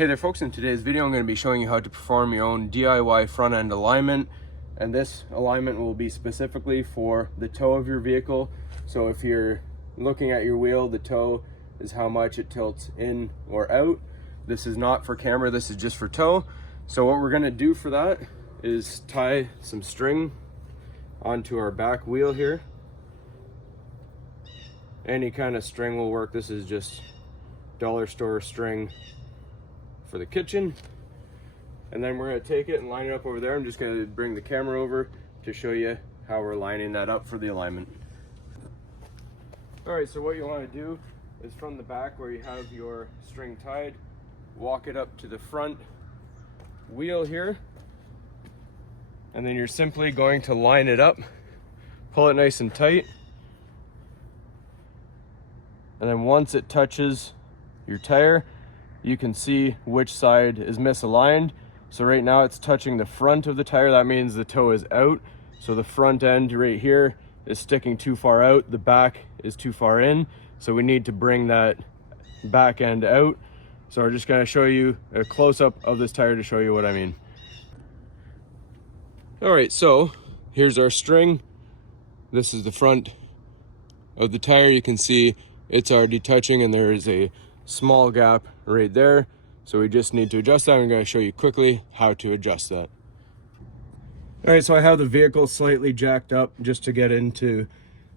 Hey there folks, in today's video I'm going to be showing you how to perform your own DIY front end alignment, and this alignment will be specifically for the toe of your vehicle. So if you're looking at your wheel, the toe is how much it tilts in or out. This is not for camera, this is just for toe. So what we're going to do for that is tie some string onto our back wheel here. Any kind of string will work. This is just dollar store string for the kitchen. And then we're going to take it and line it up over there. I'm just going to bring the camera over to show you how we're lining that up for the alignment. Alright, so what you want to do is from the back where you have your string tied, walk it up to the front wheel here, and then you're simply going to line it up, pull it nice and tight, and then once it touches your tire, you can see which side is misaligned. So right now it's touching the front of the tire. That means the toe is out. So the front end right here is sticking too far out. The back is too far in. So we need to bring that back end out. So we're just going to show you a close-up of this tire to show you what I mean. All right, so here's our string. This is the front of the tire. You can see it's already touching and there is a small gap right there. So we just need to adjust that. I'm going to show you quickly how to adjust that. All right, so I have the vehicle slightly jacked up just to get into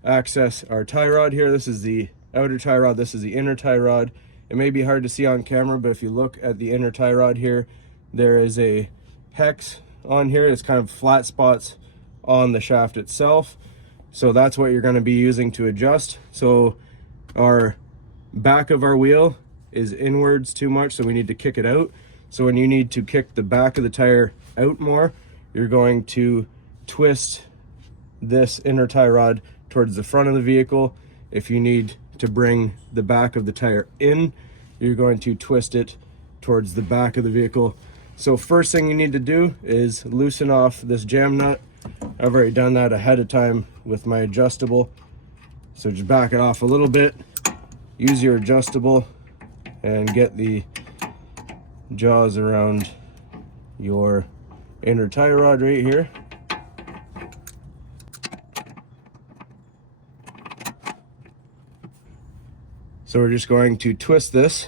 access our tie rod here. This is the outer tie rod, this is the inner tie rod. It may be hard to see on camera, but if you look at the inner tie rod here, there is a hex on here. It's kind of flat spots on the shaft itself. So that's what you're going to be using to adjust. So our back of our wheel is inwards too much, so we need to kick it out. So when you need to kick the back of the tire out more, you're going to twist this inner tie rod towards the front of the vehicle. If you need to bring the back of the tire in, you're going to twist it towards the back of the vehicle. So first thing you need to do is loosen off this jam nut. I've already done that ahead of time with my adjustable. So just back it off a little bit, use your adjustable and get the jaws around your inner tie rod right here. So we're just going to twist this.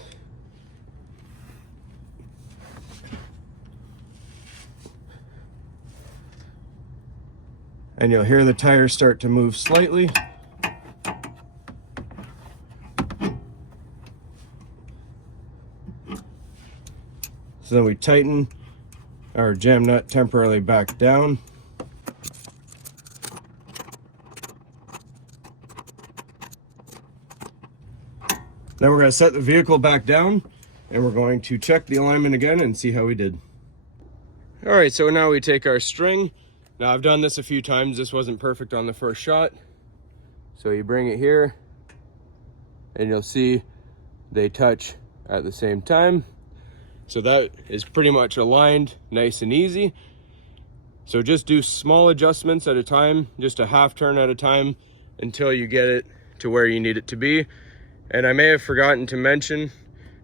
And you'll hear the tires start to move slightly. So then we tighten our jam nut temporarily back down. Then we're going to set the vehicle back down and we're going to check the alignment again and see how we did. All right, so now we take our string. Now I've done this a few times. This wasn't perfect on the first shot. So you bring it here and you'll see they touch at the same time. So that is pretty much aligned, nice and easy. So just do small adjustments at a time, just a half turn at a time until you get it to where you need it to be. And I may have forgotten to mention,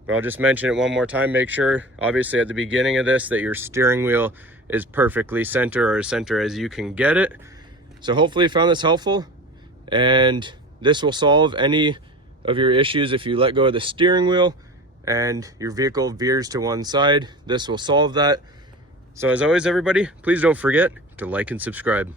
but I'll just mention it one more time. Make sure, obviously at the beginning of this, that your steering wheel is perfectly center, or as center as you can get it. So hopefully you found this helpful, and this will solve any of your issues if you let go of the steering wheel and your vehicle veers to one side. This will solve that. So as always, everybody, please don't forget to like and subscribe.